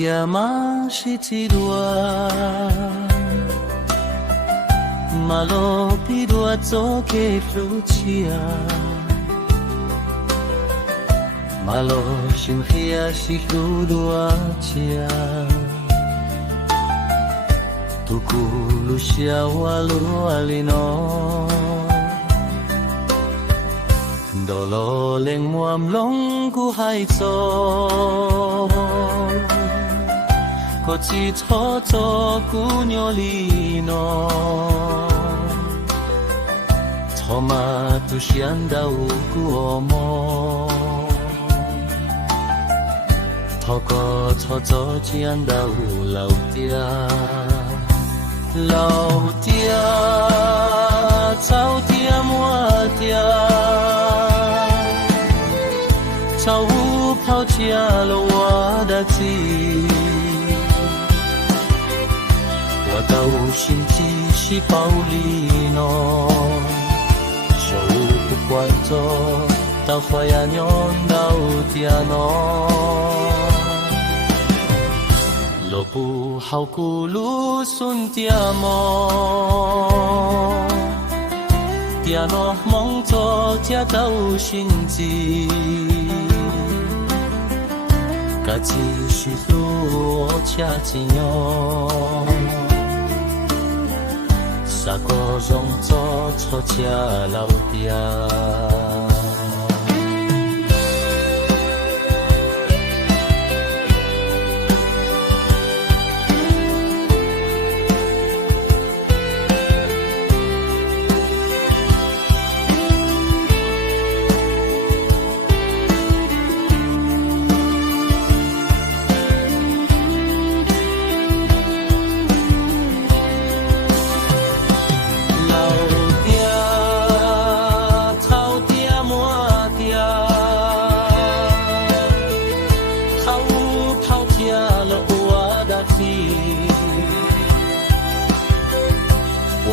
dia masih dua Malo pidua toke frucia Malo simhia si dua cia Tuku lucia walu alino Dolo leng muam long ku hai zo Ko chi cho cho ku nyo li no Thoma tu xian dau ku omo Thoko cho cho chian dau lau tia Lau tia Chao tia mua tia Chao pao chia lo wa da ji Wa dao xin ji xi bao li no Shou bu quan zhou Dao fa ya nyon dao tia no Lo bu hao ku lu sun tia mo Tia no mong cho tia dao xin ji Cả chỉ是路恰只有，啥个容做错恰老爹。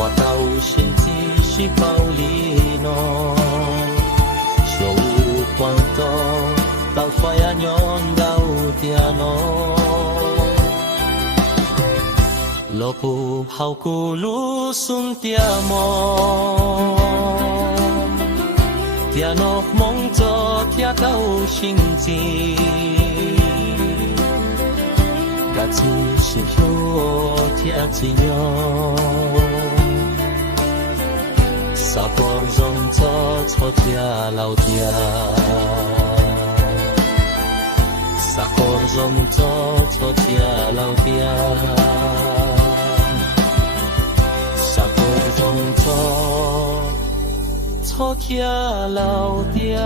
我到现在是包里诺，小关多到快呀娘到dia诺，罗布好古路顺dia么，dia诺梦着dia到心机。cả chỉ是路天只有，啥个容做错天老爹，啥个容做错天老爹，啥个容做错天老爹。